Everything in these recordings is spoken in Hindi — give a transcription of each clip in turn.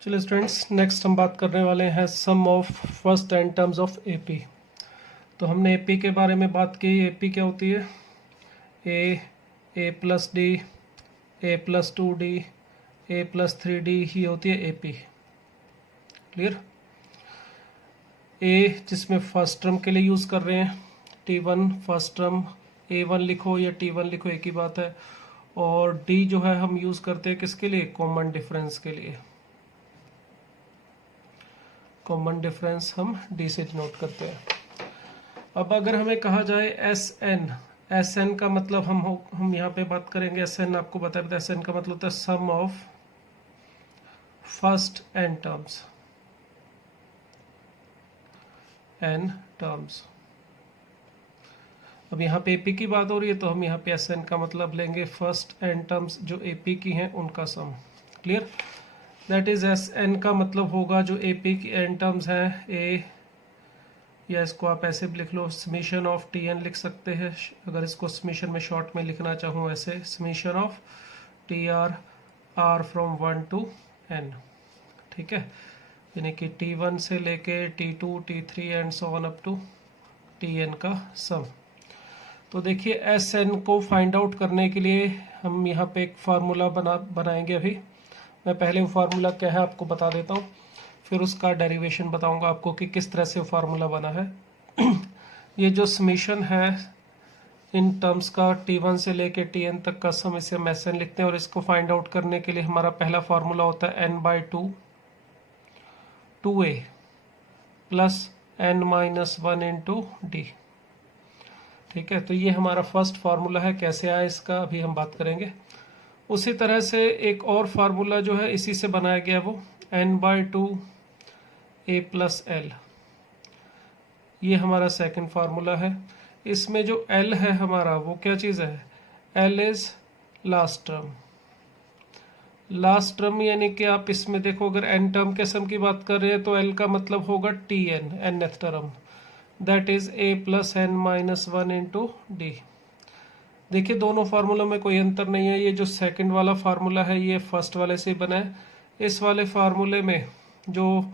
चलिए स्टूडेंट्स, नेक्स्ट हम बात करने वाले हैं sum of first n terms of AP. तो हमने एपी के बारे में बात की। एपी क्या होती है? ए प्लस डी, ए प्लस 2D, ए प्लस 3D ही होती है एपी। क्लियर? ए जिसमें फर्स्ट टर्म के लिए यूज़ कर रहे हैं, T1 फर्स्ट टर्म, A1 लिखो या T1 लिखो, एक ही बात है। और डी जो है हम यूज़ करते हैं किसके लिए? कॉमन डिफरेंस के लिए। कॉमन डिफरेंस हम डी से डिनोट करते हैं। अब अगर हमें कहा जाए एस एन का मतलब हम यहाँ पे बात करेंगे। एस एन आपको पता है, एस एन का मतलब होता है sum of first n terms. अब यहाँ पे एपी की बात हो रही है तो हम यहाँ पे एस एन का मतलब लेंगे फर्स्ट एन टर्म्स जो एपी की हैं उनका sum. Clear? That is S n का मतलब होगा जो एपी की एन टर्म्स हैं, ए, या इसको आप ऐसे भी लिख लो, समीशन ऑफ टी एन लिख सकते हैं। अगर इसको समीशन में शॉर्ट में लिखना चाहूँ ऐसे, summation of T R from 1 to n। ठीक है, यानी कि T1 से लेके T2, T3 and so on up to Tn का सम। तो देखिए एस एन को फाइंड आउट करने के लिए हम यहाँ पे एक फार्मूला बनाएंगे। अभी मैं पहले वो फार्मूला क्या है आपको बता देता हूँ, फिर उसका डेरिवेशन बताऊंगा आपको कि किस तरह से वो फार्मूला बना है। ये जो समीशन है इन टर्म्स का T1 से लेके Tn तक का सम, इसे हम एस एन लिखते हैं। और इसको फाइंड आउट करने के लिए हमारा पहला फार्मूला होता है n/2 2a plus n-1 into D. ठीक है, तो ये हमारा फर्स्ट फार्मूला है। कैसे आया इसका अभी हम बात करेंगे। उसी तरह से एक और फार्मूला जो है इसी से बनाया गया, वो n/2 a प्लस एल। ये हमारा सेकंड फार्मूला है। इसमें जो l है हमारा, वो क्या चीज़ है? l is last term. Last term यानी कि आप इसमें देखो, अगर n टर्म के सम की बात कर रहे हैं तो l का मतलब होगा Tn, nth term, that is a plus n-1 into D. देखिए दोनों फार्मूला में कोई अंतर नहीं है। ये जो सेकंड वाला फार्मूला है ये फर्स्ट वाले से बना है। इस वाले फार्मूले में जो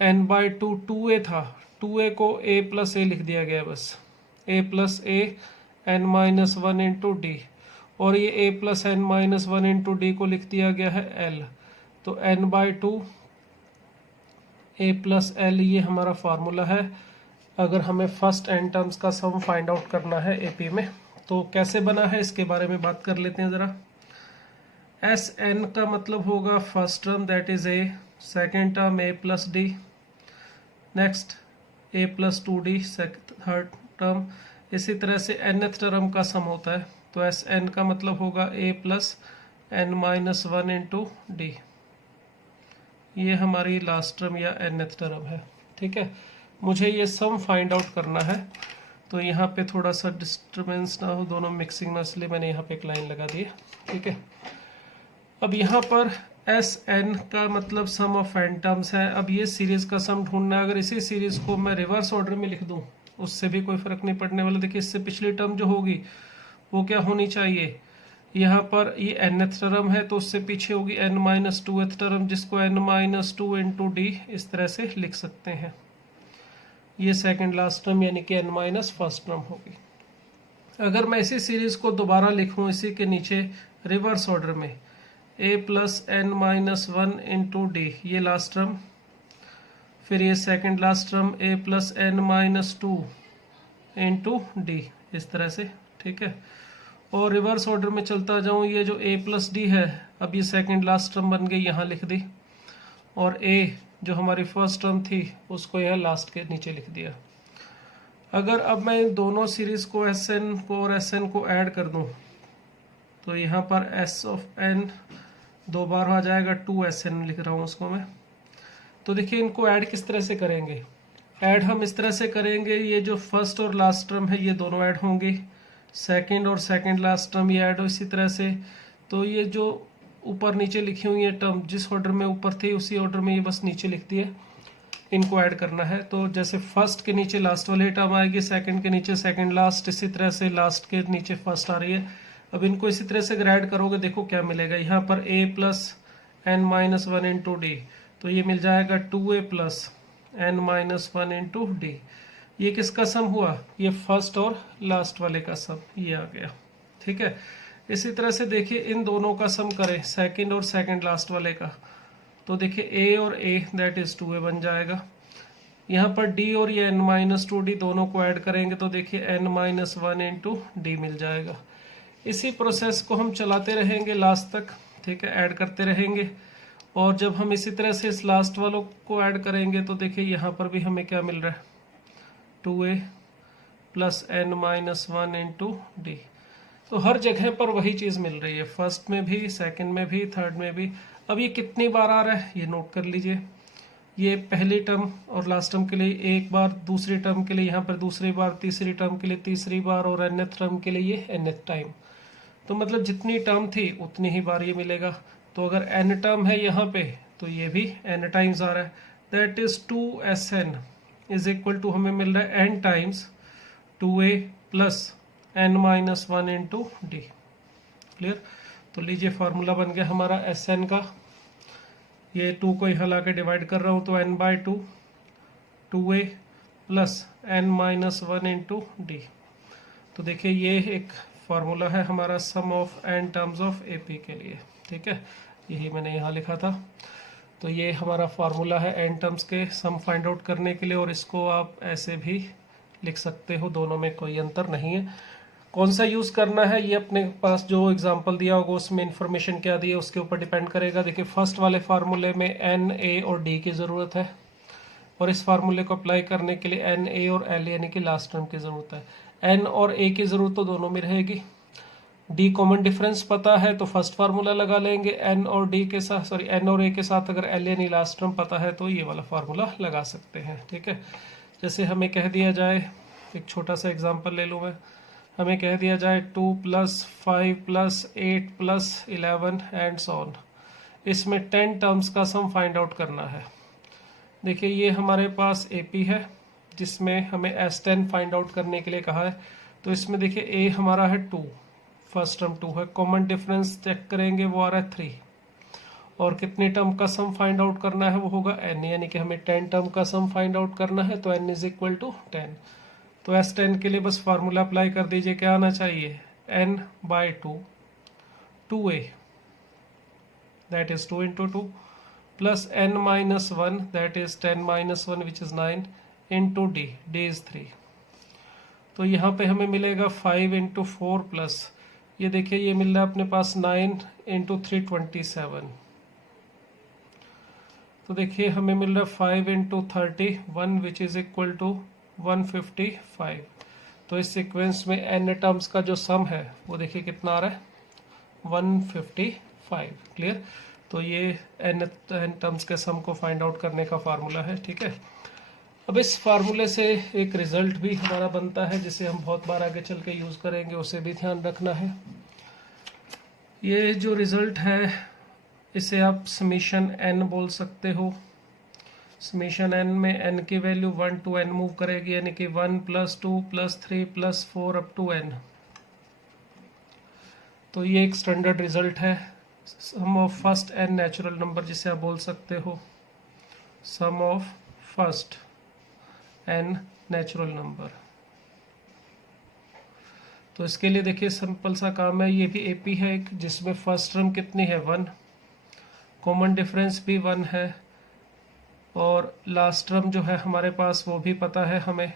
n/2 2a था, 2a को a प्लस ए लिख दिया गया है, बस a plus A n-1 into D. और ये a plus n-1 into D को लिख दिया गया है l। तो n/2 a प्लस एल, ये हमारा फार्मूला है अगर हमें फर्स्ट एन टर्म्स का सम फाइंड आउट करना है एपी में। तो कैसे बना है इसके बारे में बात कर लेते हैं ज़रा। एस एन का मतलब होगा first term, that is a, second term A plus D, next A plus 2D third term. इसी तरह से nth टर्म का सम होता है, तो एस एन का मतलब होगा ए प्लस n-1 इंटू डी। ये हमारी लास्ट टर्म या nth टर्म है। ठीक है, मुझे ये सम फाइंड आउट करना है। तो यहाँ पे थोड़ा सा डिस्टर्बेंस ना हो, दोनों मिक्सिंग ना, इसलिए मैंने यहाँ पे एक लाइन लगा दी है। ठीक है, अब यहाँ पर एस एन का मतलब सम ऑफ एन टर्म्स है। अब ये सीरीज का सम ढूंढना है। अगर इसी सीरीज को मैं रिवर्स ऑर्डर में लिख दूँ उससे भी कोई फर्क नहीं पड़ने वाला। देखिए इससे पिछली टर्म जो होगी वो क्या होनी चाहिए, यहाँ पर ये nth टर्म है तो उससे पीछे होगी n-2th टर्म, जिसको n-2 इंटू डी इस तरह से लिख सकते हैं। ये सेकंड लास्ट टर्म यानी कि n- फर्स्ट टर्म होगी। अगर मैं इसी सीरीज को दोबारा लिखूं इसी के नीचे रिवर्स ऑर्डर में, a plus n-1 into D, ये लास्ट टर्म, फिर ये second last term a plus n-2 into D, इस तरह से। ठीक है, और रिवर्स ऑर्डर में चलता जाऊं, ये जो a प्लस डी है, अब ये सेकंड लास्ट टर्म बन गई, यहाँ लिख दी, और a जो हमारी फर्स्ट टर्म थी उसको यह लास्ट के नीचे लिख दिया। अगर अब मैं इन दोनों सीरीज को एस एन को और एस एन को ऐड कर दूं तो यहाँ पर एस ऑफ एन दो बार आ जाएगा, 2SN लिख रहा हूँ उसको मैं। तो देखिए इनको ऐड किस तरह से करेंगे। ऐड हम इस तरह से करेंगे, ये जो फर्स्ट और लास्ट टर्म है ये दोनों ऐड होंगे, सेकेंड और सेकेंड लास्ट टर्म ये ऐड हो इसी तरह से। तो ये जो ऊपर नीचे लिखी हुई है टर्म, जिस ऑर्डर में ऊपर थी उसी ऑर्डर में ये बस नीचे लिख दिए, इनको ऐड करना है। तो जैसे फर्स्ट के नीचे लास्ट वाली टर्म आएगी, सेकंड के नीचे सेकंड लास्ट, इसी तरह से लास्ट के नीचे फर्स्ट आ रही है। अब इनको इसी तरह से अगर ऐड करोगे देखो क्या मिलेगा। यहाँ पर a plus n minus one into D, तो ये मिल जाएगा 2a plus n minus one into D. ये किसका सम हुआ? ये फर्स्ट और लास्ट वाले का सम, ये आ गया। ठीक है, इसी तरह से देखिए इन दोनों का सम करें, सेकंड और सेकंड लास्ट वाले का, तो देखिए a और a दैट इज 2a बन जाएगा। यहाँ पर d और ये n माइनस टू डी दोनों को ऐड करेंगे तो देखिए n minus one into d मिल जाएगा। इसी प्रोसेस को हम चलाते रहेंगे लास्ट तक, ठीक है, ऐड करते रहेंगे। और जब हम इसी तरह से इस लास्ट वालों को ऐड करेंगे तो देखिए यहाँ पर भी हमें क्या मिल रहा है, 2a plus n minus one into D. तो हर जगह पर वही चीज़ मिल रही है, फर्स्ट में भी, सेकंड में भी, थर्ड में भी। अब ये कितनी बार आ रहा है ये नोट कर लीजिए। ये पहली टर्म और लास्ट टर्म के लिए एक बार, दूसरी टर्म के लिए यहाँ पर दूसरी बार, तीसरी टर्म के लिए तीसरी बार और nth टर्म के लिए ये nth टाइम। तो मतलब जितनी टर्म थी उतनी ही बार ये मिलेगा। तो अगर n टर्म है यहाँ पे तो ये भी n टाइम्स आ रहा है, that is 2sn is equal to हमें मिल रहा है n times 2a plus n minus one into D. Clear? तो लीजिए फॉर्मूला बन गया हमारा Sn का। ये 2 को यहाँ ला के डिवाइड कर रहा हूँ तो n by 2 2a plus n minus one into D. तो देखिए ये एक फार्मूला है हमारा sum of n terms of AP के लिए। ठीक है, यही मैंने यहाँ लिखा था। तो ये हमारा फार्मूला है n टर्म्स के सम फाइंड आउट करने के लिए, और इसको आप ऐसे भी लिख सकते हो, दोनों में कोई अंतर नहीं है। कौन सा यूज़ करना है ये अपने पास जो एग्जांपल दिया होगा उसमें इंफॉर्मेशन क्या दी है उसके ऊपर डिपेंड करेगा। देखिए फर्स्ट वाले फार्मूले में n, a और d की ज़रूरत है, और इस फार्मूले को अप्लाई करने के लिए n, a और l यानी कि लास्ट टर्म की ज़रूरत है। n और a की ज़रूरत तो दोनों में रहेगी। d कॉमन डिफरेंस पता है तो फर्स्ट फार्मूला लगा लेंगे, n और d के साथ, सॉरी n और a के साथ अगर l यानी लास्ट टर्म पता है तो ये वाला फार्मूला लगा सकते हैं। ठीक है, जैसे हमें कह दिया जाए, एक छोटा सा एग्जांपल ले लूँ मैं, हमें कह दिया जाए 2 plus 5 plus 8 plus 11 and so on, इसमें 10 टर्म्स का सम फाइंड आउट करना है। देखिए ये हमारे पास AP है जिसमें हमें S10 फाइंड आउट करने के लिए कहा है। तो इसमें देखिए A हमारा है 2, फर्स्ट टर्म 2 है, कॉमन डिफरेंस चेक करेंगे वो आ रहा है 3, और कितने टर्म का सम फाइंड आउट करना है वो होगा n, यानी कि हमें 10 टर्म का सम फाइंड आउट करना है तो n इज इक्वल टू 10। तो S10 के लिए बस फार्मूला अप्लाई कर दीजिए, क्या आना चाहिए, n by 2 2a that is 2 into 2 plus n minus one that is 10 minus one which is 9 into d, d is 3। तो यहाँ पे हमें मिलेगा 5 इंटू 4 प्लस, ये देखिए ये मिल रहा है अपने पास 9 इंटू 3 27। तो देखिए हमें मिल रहा है 5 into 31 which is equal to 155। तो इस सीक्वेंस में n टर्म्स का जो सम है वो देखिए कितना आ रहा है, 155। क्लियर? तो ये n टर्म्स के सम को फाइंड आउट करने का फार्मूला है। ठीक है, अब इस फार्मूले से एक रिजल्ट भी हमारा बनता है जिसे हम बहुत बार आगे चल के यूज़ करेंगे, उसे भी ध्यान रखना है। ये जो रिजल्ट है इसे आप समीशन n बोल सकते हो। समीशन n में n की वैल्यू 1 to n मूव करेगी, यानी कि 1 plus 2 plus 3 plus 4 up to n। तो ये एक स्टैंडर्ड रिजल्ट है, sum of first n natural number जिसे आप बोल सकते हो, sum of first n natural number. तो इसके लिए देखिए सिंपल सा काम है, ये भी AP है एक जिसमें फर्स्ट टर्म कितनी है 1, कॉमन डिफरेंस भी 1 है, और लास्ट टर्म जो है हमारे पास वो भी पता है हमें,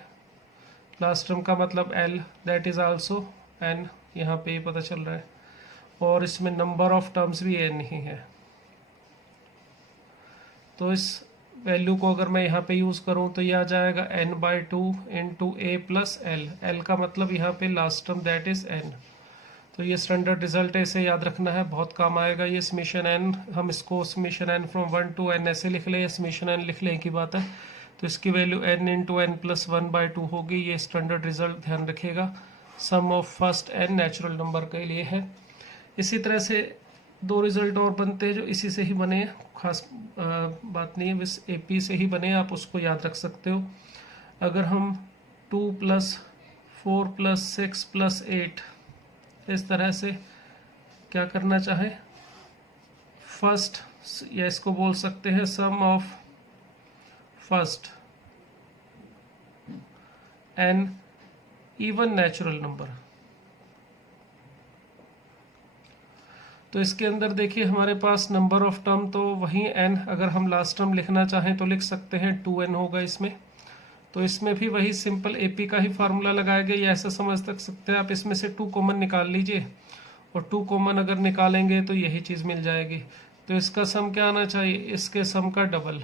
लास्ट टर्म का मतलब L that is also n, यहाँ पे ये पता चल रहा है, और इसमें नंबर ऑफ टर्म्स भी n ही है। तो इस वैल्यू को अगर मैं यहाँ पे यूज़ करूँ तो ये आ जाएगा n by 2 into a plus l, l का मतलब यहाँ पे last term that is n। तो ये स्टैंडर्ड रिजल्ट है, इसे याद रखना है, बहुत काम आएगा ये समीशन n। हम इसको summation n from 1 to n ऐसे लिख लें, समीशन n लिख लें की बात है। तो इसकी value n into n plus 1 by 2 होगी, ये स्टैंडर्ड रिजल्ट ध्यान रखिएगा, sum of first n natural number के लिए है। इसी तरह से 2 रिजल्ट और बनते हैं जो इसी से ही बने हैं, खास बात नहीं है, बस AP से ही बने, आप उसको याद रख सकते हो। अगर हम 2 प्लस 4 प्लस 6 प्लस 8 इस तरह से क्या करना चाहे, फर्स्ट या इसको बोल सकते हैं sum of first n even natural number. तो इसके अंदर देखिए हमारे पास नंबर ऑफ टर्म तो वही n, अगर हम लास्ट टर्म लिखना चाहें तो लिख सकते हैं 2n होगा इसमें। तो इसमें भी वही सिंपल एपी का ही फार्मूला लगाया गया, या ऐसा समझ सकते हैं आप, इसमें से 2 कॉमन निकाल लीजिए और 2 कॉमन अगर निकालेंगे तो यही चीज़ मिल जाएगी। तो इसका सम क्या आना चाहिए, इसके सम का डबल,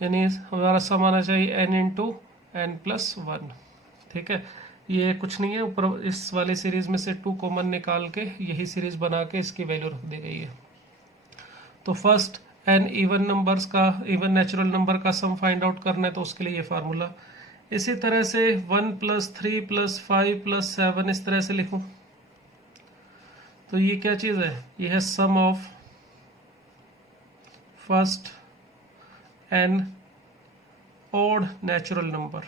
यानी हमारा सम आना चाहिए n इंटू एन प्लस 1। ठीक है, ये कुछ नहीं है, ऊपर इस वाले सीरीज में से 2 कॉमन निकाल के यही सीरीज बना के इसकी वैल्यू रख दी गई है। तो फर्स्ट एन इवन नंबर्स का, इवन नेचुरल नंबर का सम फाइंड आउट करना है तो उसके लिए ये फार्मूला। इसी तरह से 1 + 3 + 5 + 7 इस तरह से लिखूं तो ये क्या चीज है, ये है sum of first n odd natural number.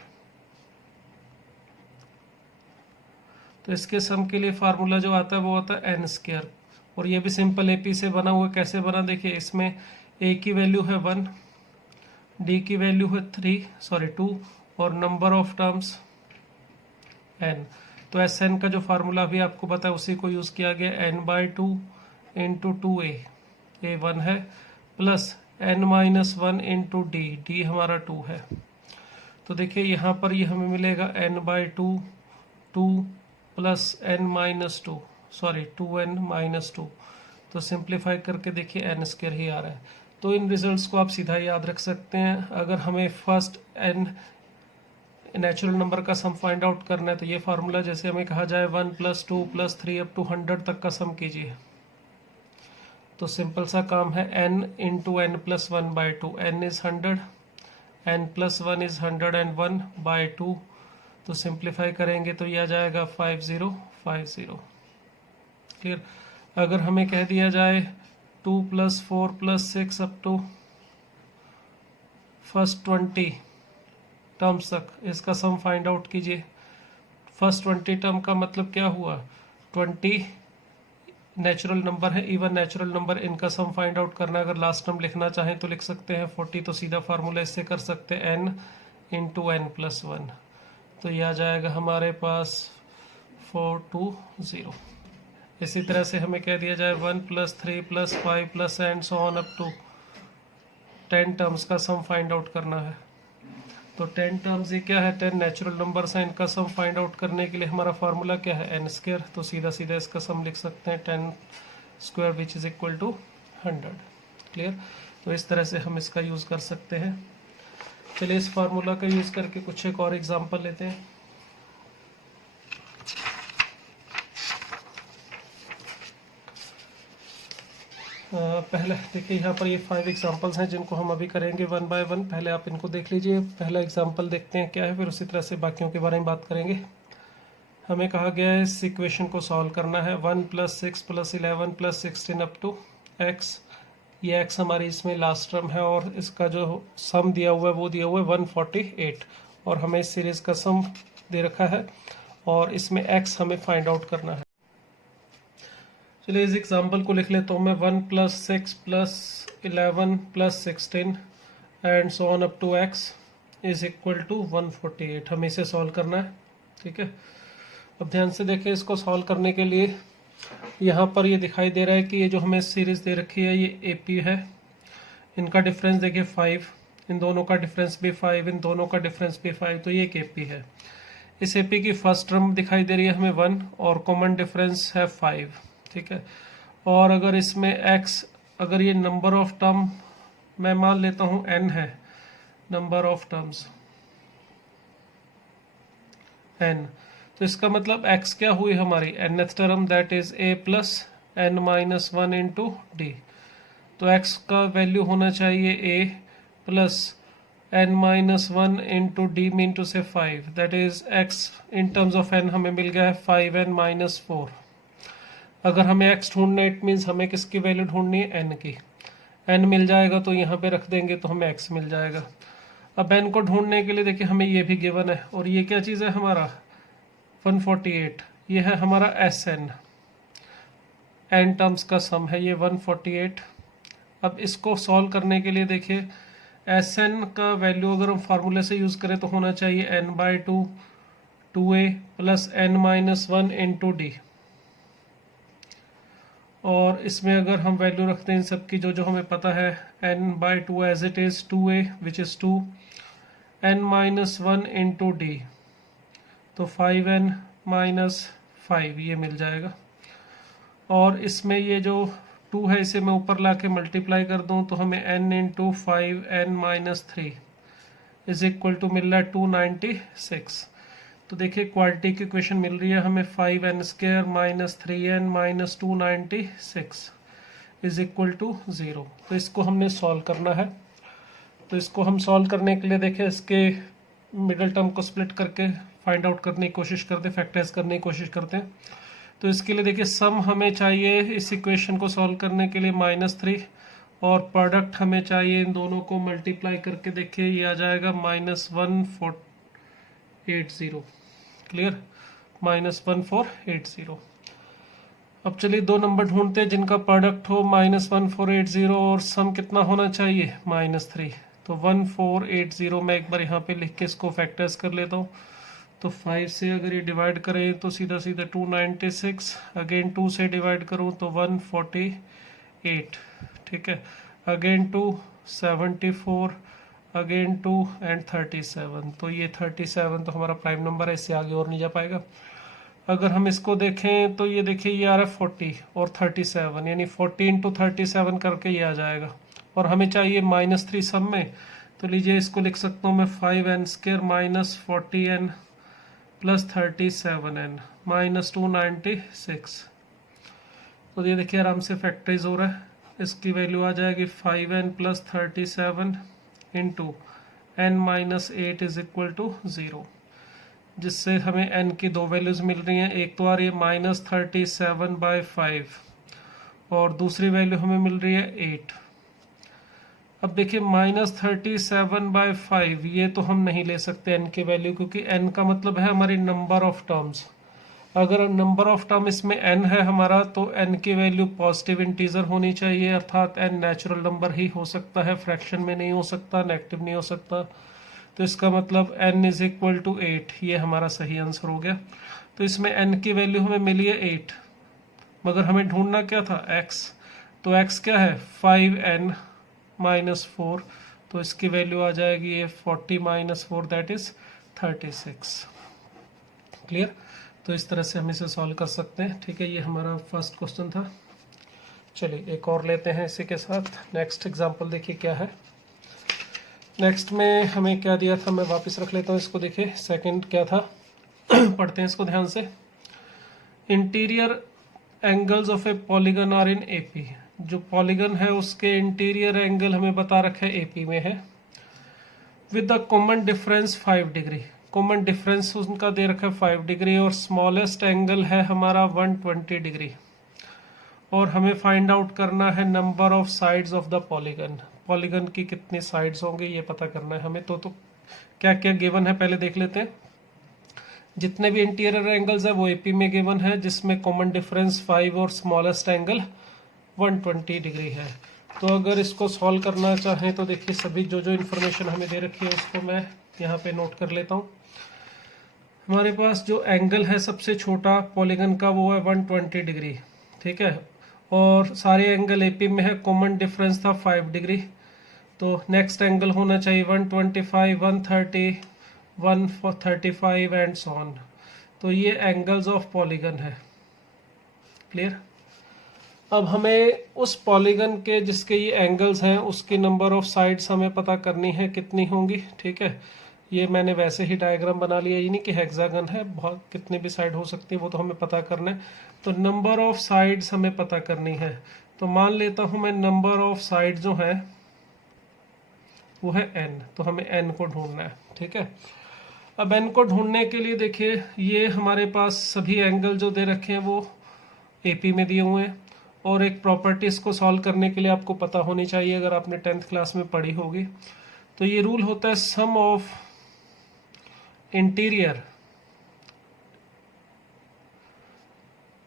तो इसके सम के लिए फार्मूला जो आता है वो आता है n², और ये भी सिंपल एपी से बना हुआ। कैसे बना देखिए, इसमें a की वैल्यू है 1, d की वैल्यू है 2 और नंबर ऑफ टर्म्स n। तो Sn का जो फार्मूला भी आपको पता है उसी को यूज किया गया, n/2 इंटू 2a, a 1 है, प्लस n-1 इंटू d हमारा 2 है। तो देखिए यहाँ पर ये हमें मिलेगा n/2 2 plus n-2, sorry 2n-2। तो सिंप्लीफाई करके देखिए n² ही आ रहा है। तो इन रिजल्ट्स को आप सीधा याद रख सकते हैं। अगर हमें फर्स्ट n नेचुरल नंबर का सम फाइंड आउट करना है तो ये फार्मूला, जैसे हमें कहा जाए 1 + 2 + 3 अप टू 100 तक का सम कीजिए, तो सिंपल सा काम है, n into n plus 1/2, n is 100, n plus 1 is 101/2। तो सिंप्लीफाई करेंगे तो ये आ जाएगा 5050। क्लियर। अगर हमें कह दिया जाए 2 + 4 + 6 अप टू फर्स्ट 20 टर्म्स तक, इसका सम फाइंड आउट कीजिए। फर्स्ट 20 टर्म का मतलब क्या हुआ, 20 नेचुरल नंबर है, इवन नेचुरल नंबर, इनका सम फाइंड आउट करना। अगर लास्ट टर्म लिखना चाहें तो लिख सकते हैं 40, तो सीधा फार्मूला इससे कर सकते हैं n इंटू n प्लस 1। तो यह आ जाएगा हमारे पास 420। इसी तरह से हमें कह दिया जाए 1 + 3 + 5 + and so on up to 10 terms का सम फाइंड आउट करना है। तो 10 टर्म्स ये क्या है, 10 नेचुरल नंबर्स हैं, इनका सम फाइंड आउट करने के लिए हमारा फार्मूला क्या है, n²। तो सीधा सीधा इसका सम लिख सकते हैं 10² which is equal to 100। Clear. तो इस तरह से हम इसका यूज कर सकते हैं। चलिए इस फार्मूला का यूज करके कुछ एक और एग्जांपल लेते हैं। पहले देखिए यहाँ पर ये 5 एग्जांपल्स हैं जिनको हम अभी करेंगे 1 बाय 1। पहले आप इनको देख लीजिए। पहला एग्जांपल देखते हैं क्या है, फिर उसी तरह से बाकियों के बारे में बात करेंगे। हमें कहा गया है इस इक्वेशन को सॉल्व करना है, 1 + 6 + 11 + 16 अप टू x। ये x हमारी इसमें लास्ट टर्म है और इसका जो सम दिया हुआ है वो दिया हुआ है 148, और हमें इस सीरीज का सम दे रखा है और इसमें x हमें फाइंड आउट करना है। चलिए इस एग्जांपल को लिख लेता हूँ मैं, 1 + 6 + 11 + 16 and so on up to x is equal to 148। हमें इसे सॉल्व करना है। ठीक है, अब ध्यान से देखें, इसको सॉल्व करने के लिए यहाँ पर ये दिखाई दे रहा है कि ये जो हमें सीरीज दे रखी है ये AP है। इनका डिफरेंस देखिए 5, इन दोनों का डिफरेंस भी 5, इन दोनों का डिफरेंस भी 5, तो ये एक AP है। इस AP की फर्स्ट टर्म दिखाई दे रही है हमें 1 और कॉमन डिफरेंस है 5। ठीक है, और अगर इसमें x, अगर ये नंबर ऑफ टर्म मैं मान लेता हूँ n है, नंबर ऑफ टर्म्स n, तो इसका मतलब x क्या हुई हमारी nth term, that is a + n-1 into d। तो x का वैल्यू होना चाहिए a + n-1 into d mean two से 5, that is x in terms of n हमें मिल गया है 5n-4। अगर हमें x ढूंढना है, इट मीन्स हमें किसकी वैल्यू ढूंढनी है, n की। n मिल जाएगा तो यहाँ पे रख देंगे तो हमें x मिल जाएगा। अब n को ढूंढने के लिए देखिए हमें ये भी गिवन है, और ये क्या चीज़ है हमारा 148, ये है हमारा Sn, n टर्म्स का सम है ये 148। अब इसको सॉल्व करने के लिए देखिए एस एन का वैल्यू अगर हम फार्मूले से यूज़ करें तो होना चाहिए n/2 2a plus n-1 into D, और इसमें अगर हम वैल्यू रखते हैं इन सब की जो जो हमें पता है n/2 as it is 2a which is 2, n-1 into D तो 5n-5 ये मिल जाएगा। और इसमें ये जो 2 है इसे मैं ऊपर ला के मल्टीप्लाई कर दूं तो हमें n into 5n-3 is equal to मिल रहा है 296। तो देखिए क्वालिटी की इक्वेशन मिल रही है हमें 5n² minus 3n minus 296 is equal to 0। तो इसको हमने सॉल्व करना है। तो इसको हम सॉल्व करने के लिए देखें इसके मिडिल टर्म को स्प्लिट करके फाइंड आउट करने की कोशिश करते हैं, फैक्टराइज करने की कोशिश करते हैं। तो इसके लिए देखिए सम हमें चाहिए इस इक्वेशन को सॉल्व करने के लिए -3, और प्रोडक्ट हमें चाहिए इन दोनों को मल्टीप्लाई करके देखिए ये आ जाएगा -1480। क्लियर, -1480। अब चलिए दो नंबर ढूंढते हैं जिनका प्रोडक्ट हो -1480 और सम कितना होना चाहिए -3। तो 1480 मैं एक बार यहाँ पे लिख के इसको फैक्टर्स कर लेता हूँ। तो 5 से अगर ये डिवाइड करें तो सीधा सीधा 296, अगेन 2 से डिवाइड करूँ तो 148, ठीक है, अगेन 2 74, अगेन 2 एंड 37। तो ये 37 तो हमारा प्राइम नंबर है, इससे आगे और नहीं जा पाएगा। अगर हम इसको देखें तो ये देखिए ये आ रहा है 40 और 37, यानी 40 इंटू 37 करके ये आ जाएगा, और हमें चाहिए -3 सम में। तो लीजिए इसको लिख सकता हूँ मैं 5n² minus 40n plus 37n minus 296। तो ये देखिए आराम से फैक्टराइज हो रहा है। इसकी वैल्यू आ जाएगी 5n plus 37 into n-8 is equal to 0, जिससे हमें n की दो वैल्यूज मिल रही हैं। एक तो आ रही है -37/5 और दूसरी वैल्यू हमें मिल रही है 8। अब देखिए -37/5 ये तो हम नहीं ले सकते n की वैल्यू, क्योंकि n का मतलब है हमारी नंबर ऑफ टर्म्स। अगर नंबर ऑफ टर्म इसमें n है हमारा तो n की वैल्यू पॉजिटिव इंटीजर होनी चाहिए, अर्थात n नेचुरल नंबर ही हो सकता है, फ्रैक्शन में नहीं हो सकता, नेगेटिव नहीं हो सकता। तो इसका मतलब n इज इक्वल टू 8, ये हमारा सही आंसर हो गया। तो इसमें n की वैल्यू हमें मिली है 8, मगर हमें ढूंढना क्या था x। तो x क्या है 5n-4, तो इसकी वैल्यू आ जाएगी ये 40-4 दैट इज 36। क्लियर, तो इस तरह से हम इसे सॉल्व कर सकते हैं। ठीक है, ये हमारा फर्स्ट क्वेश्चन था। चलिए एक और लेते हैं इसी के साथ। नेक्स्ट एग्जांपल देखिए क्या है। नेक्स्ट में हमें क्या दिया था, मैं वापस रख लेता हूँ इसको। देखिए सेकंड क्या था पढ़ते हैं इसको ध्यान से। Interior angles of a polygon are in AP. जो पॉलीगन है उसके इंटीरियर एंगल हमें बता रखा है एपी में है, with the common difference 5 degree. Common difference उनका दे रखा है 5 डिग्री, और स्मॉलेस्ट एंगल है हमारा 120 डिग्री। और हमें फाइंड आउट करना है number of sides of the polygon. Polygon की कितनी साइड्स होंगे ये पता करना है हमें। तो क्या क्या गिवन है पहले देख लेते हैं। जितने भी इंटीरियर एंगल्स है वो एपी में गिवन है, जिसमें कॉमन डिफरेंस 5 और स्मॉलेस्ट एंगल 120 डिग्री है। तो अगर इसको सॉल्व करना चाहें तो देखिए सभी जो जो इन्फॉर्मेशन हमें दे रखी है उसको मैं यहाँ पे नोट कर लेता हूँ। हमारे पास जो एंगल है सबसे छोटा पॉलीगन का वो है 120 डिग्री, ठीक है, और सारे एंगल एपी में है। कॉमन डिफरेंस था 5 डिग्री, तो नेक्स्ट एंगल होना चाहिए 125, 130, 135 एंड सो ऑन। तो ये एंगल्स ऑफ पॉलीगन है। क्लियर। अब हमें उस पॉलीगन के जिसके ये एंगल्स हैं उसकी नंबर ऑफ साइड्स हमें पता करनी है कितनी होंगी। ठीक है, ये मैंने वैसे ही डायग्राम बना लिया, ये नहीं कि हेक्सागन है, बहुत कितनी भी साइड हो सकती है वो तो हमें पता करना है। तो नंबर ऑफ साइड्स हमें पता करनी है। तो मान लेता हूं मैं नंबर ऑफ साइड जो है वो है n, तो हमें n को ढूंढना है। ठीक है, अब n को ढूंढने के लिए देखिए ये हमारे पास सभी एंगल जो दे रखे हैं वो AP में दिए हुए हैं, और एक प्रॉपर्टी इसको सॉल्व करने के लिए आपको पता होनी चाहिए अगर आपने 10th क्लास में पढ़ी होगी। तो ये रूल होता है sum of interior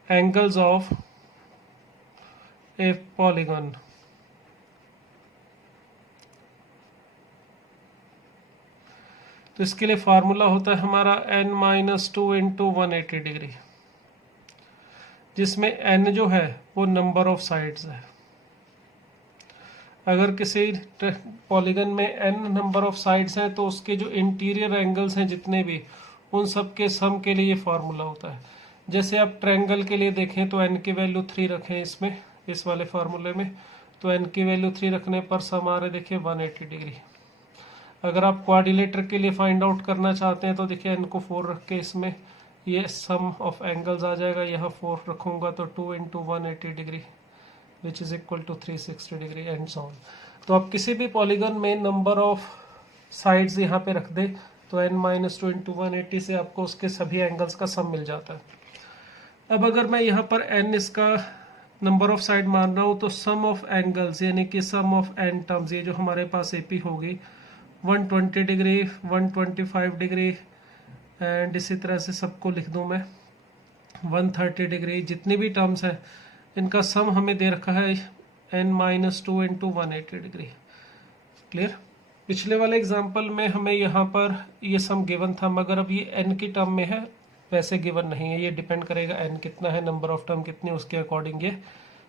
angles of a polygon तो इसके लिए फार्मूला होता है हमारा n-2 इंटू 180 डिग्री, जिसमें n जो है वो नंबर ऑफ साइड्स है। अगर किसी पॉलीगन में n नंबर ऑफ साइड्स हैं तो उसके जो इंटीरियर एंगल्स हैं जितने भी, उन सब के सम के लिए फार्मूला होता है। जैसे आप ट्रायंगल के लिए देखें तो n की वैल्यू 3 रखें इसमें, इस वाले फार्मूले में, तो n की वैल्यू 3 रखने पर सम आ रहे देखिए 180 डिग्री। अगर आप क्वाड्रिलेटर के लिए फाइंड आउट करना चाहते हैं तो देखिए n को 4 रख के इसमें ये सम ऑफ एंगल्स आ जाएगा, यहाँ 4 रखूंगा तो 2 into 180 degree which is equal to 360 degree and so on. तो आप किसी भी पॉलीगन में नंबर ऑफ साइड्स यहाँ पे रख दे तो n-2 इंटू 180 से आपको उसके सभी एंगल्स का सम मिल जाता है। अब अगर मैं यहाँ पर n इसका नंबर ऑफ साइड मान रहा हूँ तो सम ऑफ एंगल्स यानी कि सम ऑफ n टर्म्स, ये जो हमारे पास AP होगी 120 डिग्री, 125 डिग्री एंड इसी तरह से सबको लिख दूं मैं 130 डिग्री, जितनी भी टर्म्स हैं इनका सम हमें दे रखा है n-2 इंटू 180 डिग्री। क्लियर? पिछले वाले एग्जांपल में हमें यहाँ पर ये सम गिवन था, मगर अब ये n की टर्म में है, वैसे गिवन नहीं है। ये डिपेंड करेगा n कितना है, नंबर ऑफ टर्म कितनी, उसके अकॉर्डिंग ये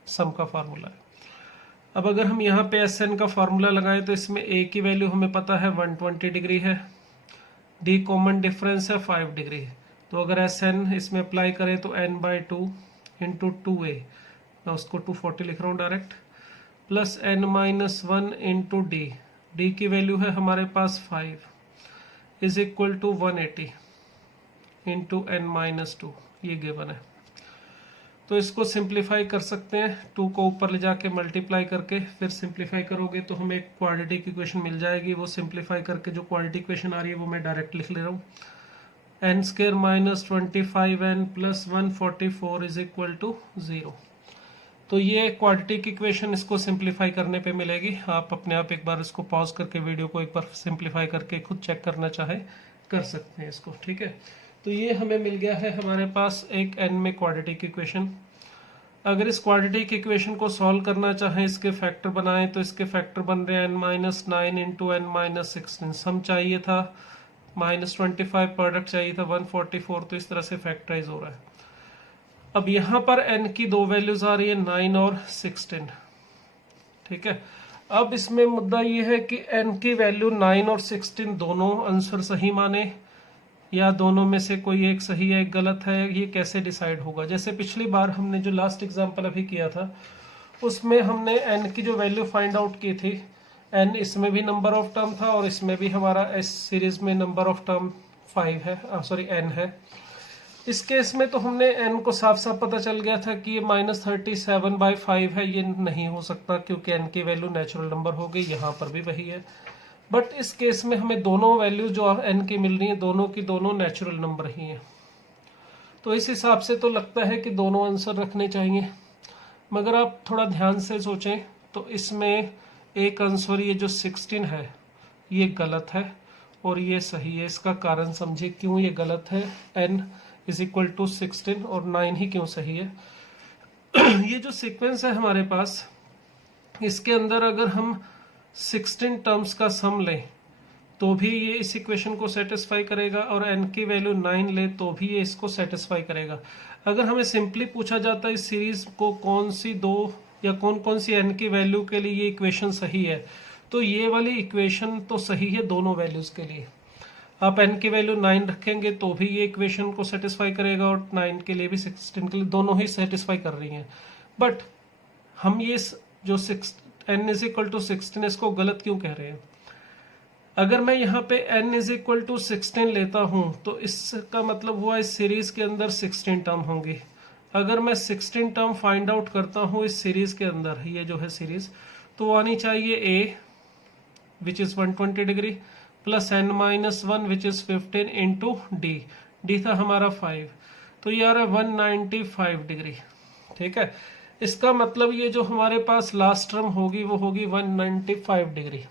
सम का फार्मूला है। अब अगर हम यहाँ पे Sn का फार्मूला लगाएं तो इसमें a की वैल्यू हमें पता है 120 डिग्री है, d कॉमन डिफरेंस है 5 डिग्री, तो अगर Sn इसमें अप्लाई करें तो n/2 इंटू 2a, मैं उसको 240 लिख रहा हूँ direct, plus n-1 into d की वैल्यू है हमारे पास 5 is equal to 180 into n-2, ये गिवन है। तो इसको सिंप्लीफाई कर सकते हैं, 2 को ऊपर ले जाके मल्टीप्लाई करके फिर सिंप्लीफाई करोगे तो हमें एक क्वाड्रेटिक इक्वेशन मिल जाएगी। वो सिंप्लीफाई करके जो क्वाड्रेटिक इक्वेशन आ रही है वो मैं डायरेक्ट लिख ले रहा हूँ, n² minus 25n plus 144 is equal to 0। तो ये क्वाड्रेटिक इक्वेशन इसको सिंप्लीफाई करने पे मिलेगी। आप अपने आप एक बार इसको पॉज करके वीडियो को एक बार सिंप्लीफाई करके खुद चेक करना चाहे कर सकते हैं इसको, ठीक है। तो ये हमें मिल गया है हमारे पास एक n में क्वाड्रेटिक इक्वेशन। अगर इस क्वाड्रेटिक इक्वेशन को सॉल्व करना चाहें, इसके फैक्टर बनाएं, तो इसके फैक्टर बन रहे हैं n-9 इंटू n-16। सम चाहिए था -25, प्रोडक्ट चाहिए था 144, तो इस तरह से फैक्टराइज हो रहा है। अब यहाँ पर n की दो वैल्यूज आ रही है 9 और 16, ठीक है। अब इसमें मुद्दा ये है कि n की वैल्यू 9 और 16 दोनों आंसर सही माने या दोनों में से कोई एक सही है एक गलत है, ये कैसे डिसाइड होगा। जैसे पिछली बार हमने जो लास्ट एग्जांपल अभी किया था उसमें हमने n की जो वैल्यू फाइंड आउट की थी, n इसमें भी नंबर ऑफ टर्म था और इसमें भी हमारा इस सीरीज में नंबर ऑफ टर्म 5 है, सॉरी n है। इस केस में तो हमने n को साफ साफ पता चल गया था कि ये -37/5 है, ये नहीं हो सकता क्योंकि n की वैल्यू नेचुरल नंबर हो गई, यहाँ पर भी वही है। बट इस केस में हमें दोनों वैल्यू जो n की मिल रही है दोनों की दोनों नेचुरल नंबर ही हैं, तो इस हिसाब से तो लगता है कि दोनों आंसर रखने चाहिए। मगर आप थोड़ा ध्यान से सोचें तो इसमें एक आंसर ये जो 16 है ये गलत है और ये सही है। इसका कारण समझिए क्यों ये गलत है। n इज इक्वल टू 16 और 9 ही क्यों सही है। ये जो सीक्वेंस है हमारे पास, इसके अंदर अगर हम 16 टर्म्स का सम लें तो भी ये इस इक्वेशन को सेटिस्फाई करेगा और n की वैल्यू 9 ले तो भी ये इसको सेटिस्फाई करेगा। अगर हमें सिंपली पूछा जाता है इस सीरीज को कौन सी दो या कौन कौन सी n की वैल्यू के लिए ये इक्वेशन सही है, तो ये वाली इक्वेशन तो सही है दोनों वैल्यूज के लिए। आप n की वैल्यू 9 रखेंगे तो भी ये इक्वेशन को सेटिस्फाई करेगा और 9 के लिए भी 16 के लिए, दोनों ही सेटिस्फाई कर रही हैं। बट हम ये जो n इज इक्वल टू 16 इसको गलत क्यों कह रहे हैं। अगर मैं यहाँ पे n इज इक्वल टू 16 लेता हूँ तो इसका मतलब हुआ इस सीरीज के अंदर 16 टर्म होंगे। अगर मैं 16 टर्म फाइंड आउट करता हूँ इस सीरीज के अंदर, ये जो है सीरीज, तो आनी चाहिए a which is 120 degree plus n-1 which is 15 into d था हमारा 5, तो ये आ रहा है 195 डिग्री, ठीक है। इसका मतलब ये जो हमारे पास लास्ट टर्म होगी वो होगी 195 डिग्री।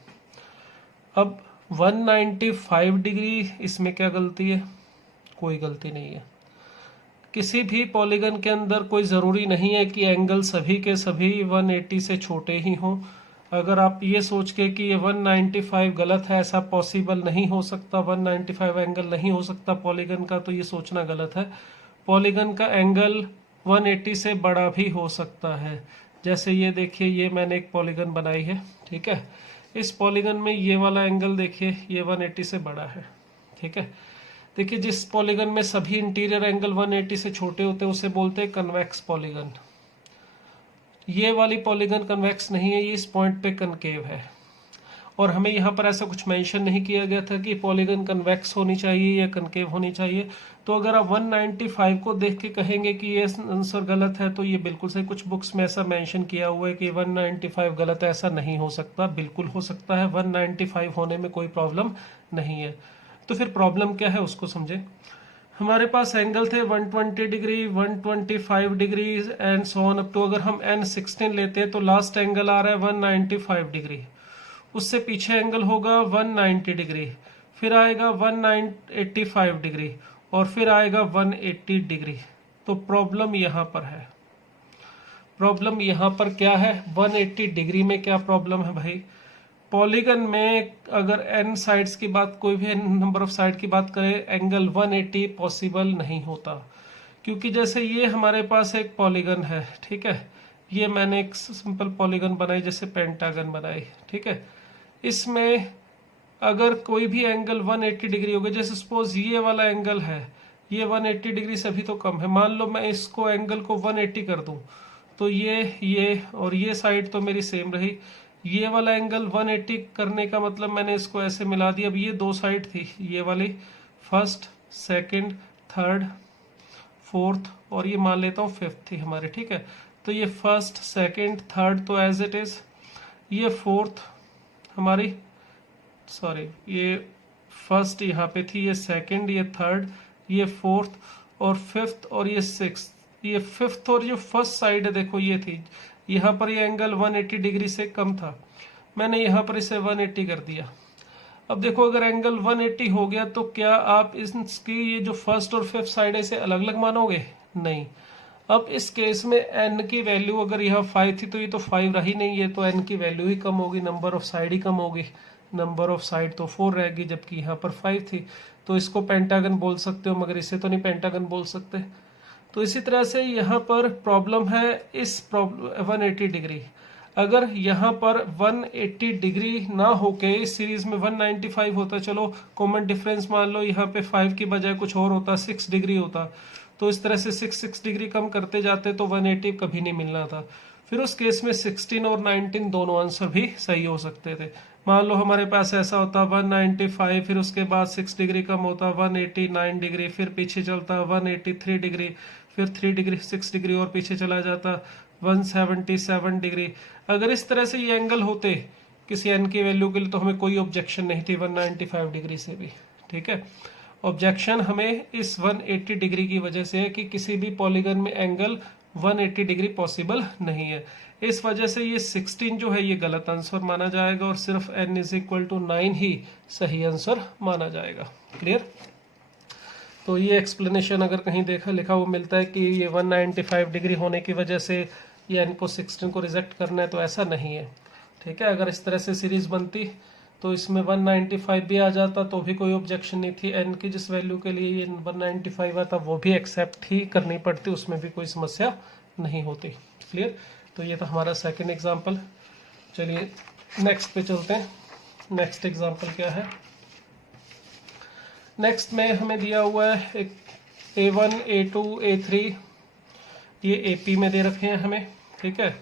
अब 195 डिग्री, इसमें क्या गलती है, कोई गलती नहीं है। किसी भी पॉलीगन के अंदर कोई ज़रूरी नहीं है कि एंगल सभी के सभी 180 से छोटे ही हों। अगर आप ये सोच के कि ये 195 गलत है, ऐसा पॉसिबल नहीं हो सकता, 195 एंगल नहीं हो सकता पॉलीगन का, तो ये सोचना गलत है। पॉलीगन का एंगल 180 से बड़ा भी हो सकता है। जैसे ये देखिए, ये मैंने एक पॉलीगन बनाई है, ठीक है। इस पॉलीगन में ये वाला एंगल देखिए, ये 180 से बड़ा है, ठीक है। देखिए, जिस पॉलीगन में सभी इंटीरियर एंगल 180 से छोटे होते हैं उसे बोलते हैं कन्वेक्स पॉलीगन। ये वाली पॉलीगन कन्वेक्स नहीं है, ये इस पॉइंट पे कनकेव है। और हमें यहाँ पर ऐसा कुछ मेंशन नहीं किया गया था कि पॉलीगन कन्वेक्स होनी चाहिए या कनकेव होनी चाहिए। तो अगर आप 195 को देख के कहेंगे कि ये आंसर गलत है, तो ये बिल्कुल सही। कुछ बुक्स में ऐसा मेंशन किया हुआ है कि 195 गलत है, ऐसा नहीं हो सकता, बिल्कुल हो सकता है। 195 होने में कोई प्रॉब्लम नहीं है। तो फिर प्रॉब्लम क्या है उसको समझे। हमारे पास एंगल थे 120 degree, 125 degree and so on up to, अगर हम n16 लेते हैं तो लास्ट एंगल आ रहा है 195 डिग्री। उससे पीछे एंगल होगा 190 डिग्री, फिर आएगा 185 डिग्री और फिर आएगा 180 डिग्री। तो प्रॉब्लम यहाँ पर है। प्रॉब्लम यहाँ पर क्या है, 180 डिग्री में क्या प्रॉब्लम है भाई। पॉलीगन में अगर n साइड्स की बात, कोई भी नंबर ऑफ साइड की बात करें, एंगल 180 पॉसिबल नहीं होता। क्योंकि जैसे ये हमारे पास एक पॉलीगन है, ठीक है, ये मैंने एक सिंपल पॉलीगन बनाई, जैसे पेंटागन बनाई, ठीक है। इसमें अगर कोई भी एंगल 180 डिग्री होगा, जैसे सपोज ये वाला एंगल है, ये 180 डिग्री से भी तो कम है। मान लो मैं इसको एंगल को 180 कर दूं, तो ये और ये साइड तो मेरी सेम रही। ये वाला एंगल 180 करने का मतलब मैंने इसको ऐसे मिला दिया। अब ये दो साइड थी, ये वाली फर्स्ट, सेकंड, थर्ड, फोर्थ और ये मान लेता हूँ फिफ्थ थी हमारी, ठीक है। तो ये फर्स्ट, सेकंड, थर्ड तो एज इट इज, ये फोर्थ हमारी, सॉरी ये फर्स्ट यहाँ पे थी, ये सेकंड, ये थर्ड, ये फोर्थ और फिफ्थ और ये सिक्स्थ। ये फिफ्थ और जो फर्स्ट साइड है देखो ये थी, यहाँ पर ये एंगल 180 डिग्री से कम था, मैंने यहाँ पर इसे 180 कर दिया। अब देखो अगर एंगल 180 हो गया तो क्या आप इसकी ये जो फर्स्ट और फिफ्थ साइड है इसे अलग अलग मानोगे, नहीं। अब इस केस में n की वैल्यू अगर यहाँ 5 थी तो ये तो 5 रही नहीं, ये तो n की वैल्यू ही कम होगी, नंबर ऑफ साइड ही कम होगी। नंबर ऑफ साइड तो 4 रहेगी जबकि यहाँ पर 5 थी। तो इसको पेंटागन बोल सकते हो, मगर इसे तो नहीं पेंटागन बोल सकते। तो इसी तरह से यहाँ पर प्रॉब्लम है इस प्रॉब्लम 180 डिग्री। अगर यहाँ पर 180 डिग्री ना होके इस सीरीज में 195 होता, चलो कॉमन डिफरेंस मान लो, यहाँ पे 5 की बजाय कुछ और होता, 6 डिग्री होता, तो इस तरह से 6 डिग्री कम करते जाते तो 180 कभी नहीं मिलना था। फिर उस केस में 16 और 19 दोनों आंसर भी सही हो सकते थे। मान लो हमारे पास ऐसा होता 195, फिर उसके बाद 6 डिग्री कम होता 189 डिग्री, फिर पीछे चलता 183 डिग्री, फिर 3 डिग्री 6 डिग्री और पीछे चला जाता 177 डिग्री। अगर इस तरह से ये एंगल होते किसी n की वैल्यू के लिए तो हमें कोई ऑब्जेक्शन नहीं थी 195 डिग्री से भी, ठीक है। ऑब्जेक्शन हमें इस 180 डिग्री की वजह से है कि किसी भी पॉलीगन में एंगल 180 डिग्री पॉसिबल नहीं है। इस वजह से ये 16 जो है ये गलत आंसर माना जाएगा और सिर्फ n = 9 ही सही आंसर माना जाएगा। क्लियर। तो ये एक्सप्लेनेशन अगर कहीं देखा लिखा वो मिलता है कि ये 195 डिग्री होने की वजह से ये n को 16 को रिजेक्ट करना है, तो ऐसा नहीं है, ठीक है। अगर इस तरह से सीरीज बनती तो इसमें 195 भी आ जाता तो भी कोई ऑब्जेक्शन नहीं थी। n की जिस वैल्यू के लिए ये 195 आता वो भी एक्सेप्ट ही करनी पड़ती, उसमें भी कोई समस्या नहीं होती। क्लियर। तो ये था हमारा सेकंड एग्जांपल। चलिए नेक्स्ट पे चलते हैं। नेक्स्ट एग्जांपल क्या है। नेक्स्ट में हमें दिया हुआ है एक A1, A2, A3, ये AP में दे रखे हैं हमें, ठीक है।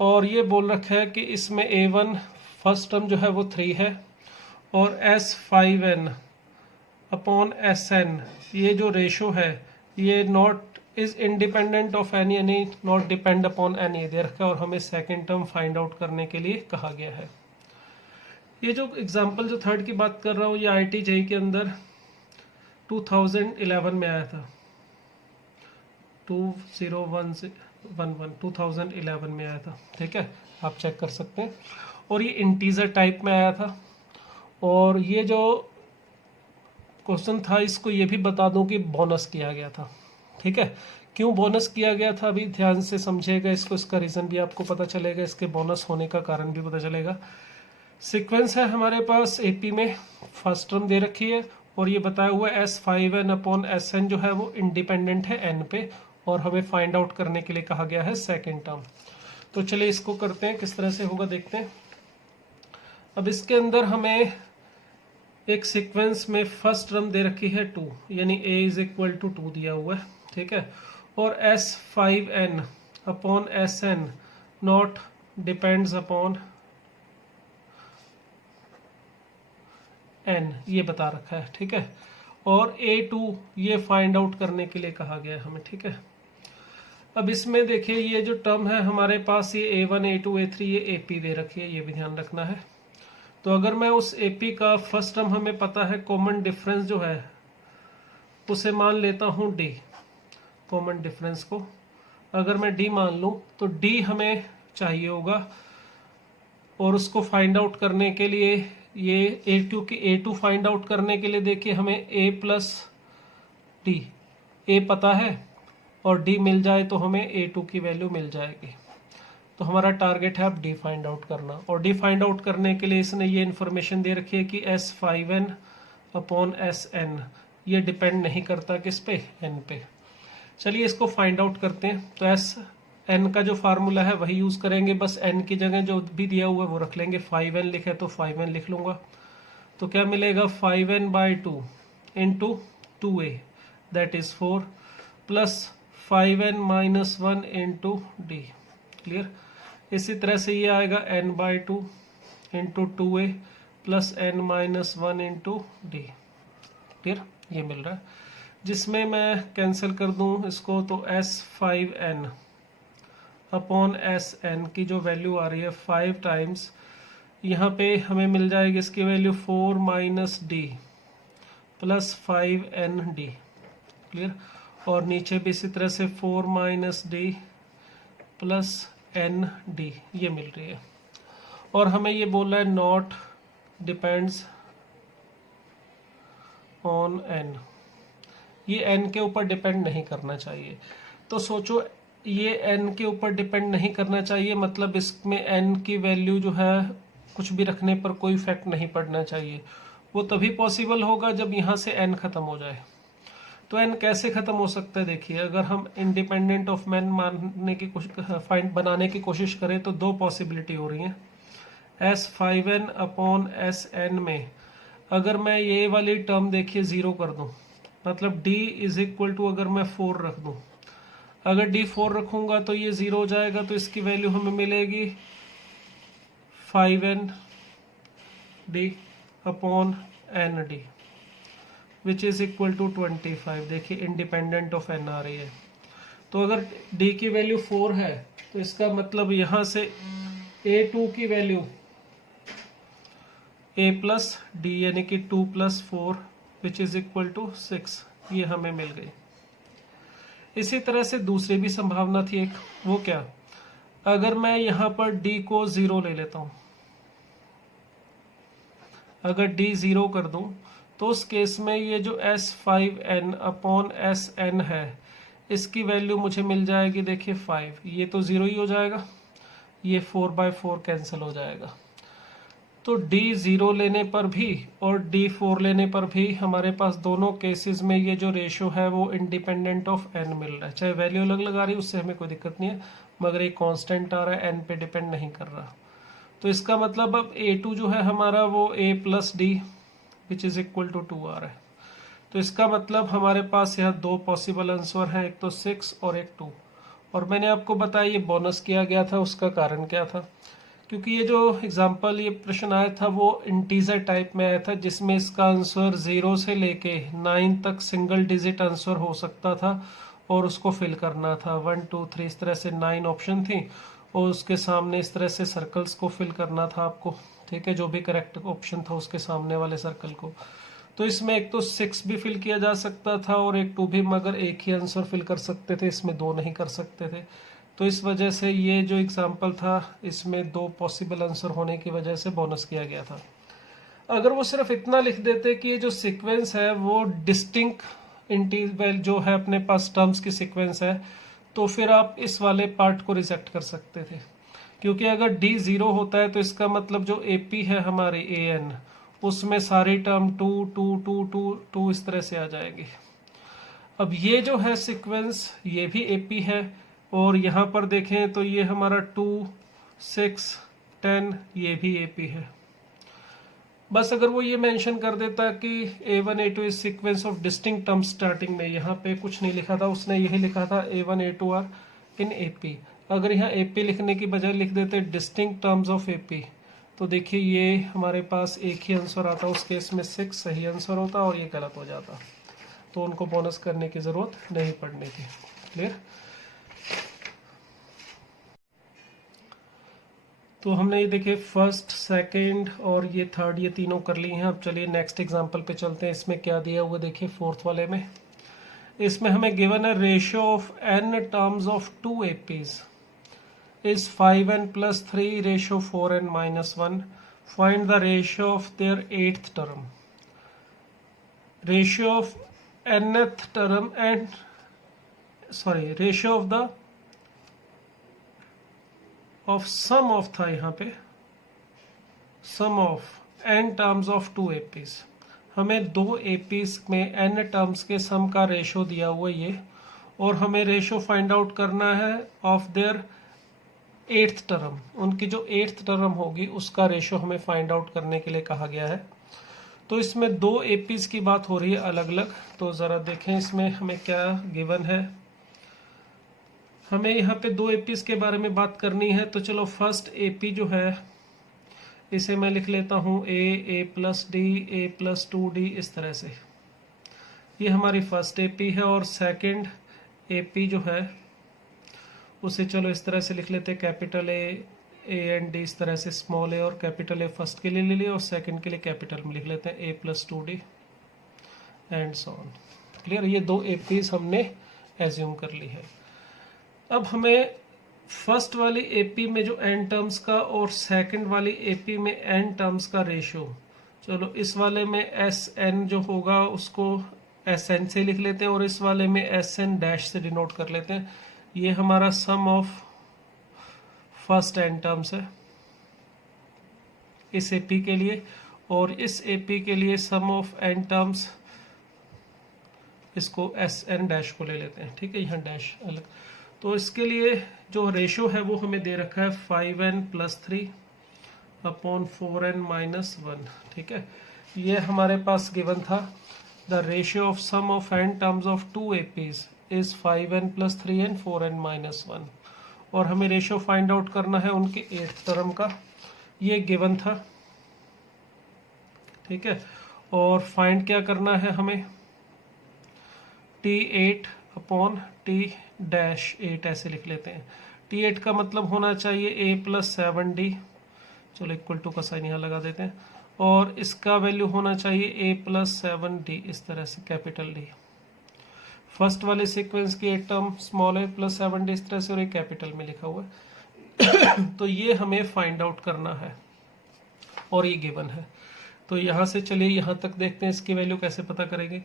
और ये बोल रखा है कि इसमें A1 फर्स्ट टर्म जो है वो 3 है और S5n अपॉन SN ये जो रेशो है ये not is independent of any not depend upon any दे रखा है और हमें सेकेंड टर्म फाइंड आउट करने के लिए कहा गया है। ये जो एग्जाम्पल जो थर्ड की बात कर रहा हूँ ये IIT JEE के अंदर 2011 में आया था, 2011 में आया था, ठीक है, आप चेक कर सकते हैं। और ये इंटीजर टाइप में आया था। और ये जो क्वेश्चन था इसको ये भी बता दूं कि बोनस किया गया था, ठीक है, क्यों बोनस किया गया था अभी ध्यान से समझिएगा इसको, इसका रीज़न भी आपको पता चलेगा, इसके बोनस होने का कारण भी पता चलेगा। सीक्वेंस है हमारे पास एपी में, फर्स्ट टर्म दे रखी है और ये बताया हुआ है S5n अपॉन Sn जो है वो इंडिपेंडेंट है n पे, और हमें फाइंड आउट करने के लिए कहा गया है सेकेंड टर्म। तो चलिए इसको करते हैं, किस तरह से होगा देखते हैं। अब इसके अंदर हमें एक सीक्वेंस में फर्स्ट टर्म दे रखी है 2, यानी a इज इक्वल टू 2 दिया हुआ है, ठीक है, और S5n upon Sn not depends upon n, ये बता रखा है, ठीक है, और A2 ये फाइंड आउट करने के लिए कहा गया है हमें, ठीक है। अब इसमें देखिए ये जो टर्म है हमारे पास, ये A1 A2 A3 ये AP दे रखी है, ये भी ध्यान रखना है। तो अगर मैं उस AP का फर्स्ट टर्म हमें पता है कॉमन डिफरेंस जो है उसे मान लेता हूँ D, कॉमन डिफरेंस को अगर मैं D मान लूँ तो D हमें चाहिए होगा, और उसको फाइंड आउट करने के लिए ये A2 की A2 फाइंड आउट करने के लिए देखिए हमें A प्लस D, A पता है और D मिल जाए तो हमें A2 की वैल्यू मिल जाएगी। तो हमारा टारगेट है अब D फाइंड आउट करना, और D फाइंड आउट करने के लिए इसने ये इन्फॉर्मेशन दे रखी है कि S5n अपॉन Sn ये डिपेंड नहीं करता किस पे, n पे। चलिए इसको फाइंड आउट करते हैं। तो Sn का जो फार्मूला है वही यूज करेंगे, बस n की जगह जो भी दिया हुआ है वो रख लेंगे। 5n लिखे तो 5n लिख लूंगा। तो क्या मिलेगा, 5n/2 into 2a that is 4 plus 5n-1 into d, clear. इसी तरह से ये आएगा n/2 into 2a plus n-1 into d, clear, ये मिल रहा है। जिसमें मैं कैंसिल कर दूं इसको तो S5n अपॉन Sn की जो वैल्यू आ रही है 5 टाइम्स, यहाँ पे हमें मिल जाएगी इसकी value 4 minus D plus 5ND, clear, और नीचे भी इसी तरह से 4 माइनस डी प्लस ND ये मिल रही है। और हमें ये बोला है नॉट डिपेंड्स ऑन n, ये n के ऊपर डिपेंड नहीं करना चाहिए। तो सोचो ये n के ऊपर डिपेंड नहीं करना चाहिए, मतलब इसमें n की वैल्यू जो है कुछ भी रखने पर कोई इफेक्ट नहीं पड़ना चाहिए। वो तभी पॉसिबल होगा जब यहाँ से n खत्म हो जाए। तो n कैसे खत्म हो सकता है, देखिए अगर हम इंडिपेंडेंट ऑफ n मानने की फाइंड बनाने की कोशिश करें तो दो पॉसिबिलिटी हो रही है। S5n अपॉन Sn में अगर मैं ये वाली टर्म देखिए जीरो कर दूं, मतलब d इज इक्वल टू अगर मैं 4 रख दूं, अगर d 4 रखूंगा तो ये जीरो हो जाएगा, तो इसकी वैल्यू हमें मिलेगी 5ND upon ND which is equal to 25। देखिए इंडिपेंडेंट ऑफ n आ रही है। तो अगर d की वैल्यू 4 है तो इसका मतलब यहाँ से A2 की वैल्यू a प्लस डी यानी कि 2 plus 4 which is equal to 6, ये हमें मिल गई। इसी तरह से दूसरी भी संभावना थी एक, वो क्या, अगर मैं यहाँ पर d को 0 ले लेता हूं, अगर d 0 कर दूं तो उस केस में ये जो S5n अपॉन Sn है इसकी वैल्यू मुझे मिल जाएगी, देखिए 5, ये तो 0 ही हो जाएगा, ये 4/4 कैंसिल हो जाएगा। तो d 0 लेने पर भी और d 4 लेने पर भी हमारे पास दोनों केसेस में ये जो रेशियो है वो इंडिपेंडेंट ऑफ n मिल रहा है। चाहे वैल्यू अलग लगा रही है उससे हमें कोई दिक्कत नहीं है, मगर एक कांस्टेंट आ रहा है, n पे डिपेंड नहीं कर रहा। तो इसका मतलब अब A2 जो है हमारा वो a plus D which is equal to 2 आ रहा है। तो इसका मतलब हमारे पास यहाँ दो पॉसिबल आंसर हैं, एक तो 6 और एक 2। और मैंने आपको बताया ये बोनस किया गया था, उसका कारण क्या था, क्योंकि ये जो एग्जांपल ये प्रश्न आया था वो इंटीजर टाइप में आया था, जिसमें इसका आंसर 0 से लेके 9 तक सिंगल डिजिट आंसर हो सकता था और उसको फिल करना था। 1 2 3 इस तरह से 9 ऑप्शन थी और उसके सामने इस तरह से सर्कल्स को फिल करना था आपको, ठीक है, जो भी करेक्ट ऑप्शन था उसके सामने वाले सर्कल को। तो इसमें एक तो 6 भी फिल किया जा सकता था और एक 2 भी, मगर एक ही आंसर फिल कर सकते थे, इसमें दो नहीं कर सकते थे। तो इस वजह से ये जो एग्जाम्पल था इसमें दो पॉसिबल आंसर होने की वजह से बोनस किया गया था। अगर वो सिर्फ इतना लिख देते कि ये जो सीक्वेंस है वो डिस्टिंक्ट इंटीग्रल जो है अपने पास टर्म्स की सीक्वेंस है, तो फिर आप इस वाले पार्ट को रिजेक्ट कर सकते थे, क्योंकि अगर d 0 होता है तो इसका मतलब जो AP है हमारी an, उसमें सारी टर्म 2 2 2 2 2 इस तरह से आ जाएगी। अब ये जो है सीक्वेंस ये भी AP है, और यहाँ पर देखें तो ये हमारा 2 6 10 ये भी AP है। बस अगर वो ये मेंशन कर देता कि A1 A2 is sequence of distinct terms starting में, यहाँ पे कुछ नहीं लिखा था, उसने यही लिखा था A1 A2 are in AP। अगर यहाँ AP लिखने की बजाय लिख देते डिस्टिंक्ट टर्म्स ऑफ AP, तो देखिए ये हमारे पास एक ही आंसर आता, उस केस में 6 सही आंसर होता और ये गलत हो जाता, तो उनको बोनस करने की ज़रूरत नहीं पड़नी थी। क्लियर? तो हमने ये देखे फर्स्ट, सेकंड और ये थर्ड, ये तीनों कर लिए हैं। अब चलिए नेक्स्ट एग्जांपल पे चलते हैं। इसमें क्या दिया हुआ देखिए फोर्थ वाले में, इसमें हमें गिवन है ratio of n terms of 2 APs is 5n plus 3 ratio 4n minus 1. Find the ratio of their 8th term. Ratio of nth term and ratio of the of sum of था यहाँ पे sum of n terms of 2 APs। हमें 2 APs में n टर्म्स के सम का रेशो दिया हुआ ये, और हमें रेशो फाइंड आउट करना है ऑफ देयर 8th टर्म, उनकी जो 8th टर्म होगी उसका रेशो हमें फाइंड आउट करने के लिए कहा गया है। तो इसमें 2 APs की बात हो रही है अलग अलग, तो ज़रा देखें इसमें हमें क्या गिवन है। हमें यहाँ पे 2 APs के बारे में बात करनी है, तो चलो फर्स्ट AP जो है इसे मैं लिख लेता हूँ A plus D A plus 2D इस तरह से, ये हमारी फर्स्ट AP है। और सेकंड AP जो है उसे चलो इस तरह से लिख लेते हैं, कैपिटल A एंड D इस तरह से, स्मॉल a और कैपिटल A फर्स्ट के लिए ले लिया और सेकंड के लिए कैपिटल में लिख लेते हैं A plus 2D and so on. Clear? ये 2 APs हमने एज्यूम कर ली है। अब हमें फर्स्ट वाली AP में जो n टर्म्स का और सेकंड वाली AP में n टर्म्स का रेशियो, चलो इस वाले में Sn जो होगा उसको Sn से लिख लेते हैं और इस वाले में Sn डैश से डिनोट कर लेते हैं। ये हमारा sum of first n terms है इस AP के लिए, और इस AP के लिए सम ऑफ n टर्म्स, इसको Sn डैश को ले लेते हैं। ठीक है, यहाँ डैश अलग। तो इसके लिए जो रेशो है वो हमें दे रखा है 5n plus 3 upon 4n minus 1। ठीक है, ये हमारे पास गिवन था the ratio of sum of n terms of 2 APs is 5n plus 3n 4n minus 1, और हमें रेशियो फाइंड आउट करना है उनके 8th टर्म का, ये गिवन था। ठीक है, और फाइंड क्या करना है हमें, T8 अपॉन T डैश 8 ऐसे लिख लेते हैं। T8 का मतलब होना चाहिए A प्लस 7D, चलो इक्वल टू का साइन यहाँ लगा देते हैं, और इसका वैल्यू होना चाहिए A प्लस 7D इस तरह से, कैपिटल D। फर्स्ट वाले सीक्वेंस की एक term small a plus 7D इस तरह से, और एक कैपिटल में लिखा हुआ है। तो ये हमें फाइंड आउट करना है और ये गिवन है। तो यहाँ से चलिए यहाँ तक देखते हैं इसकी वैल्यू कैसे पता करेंगे।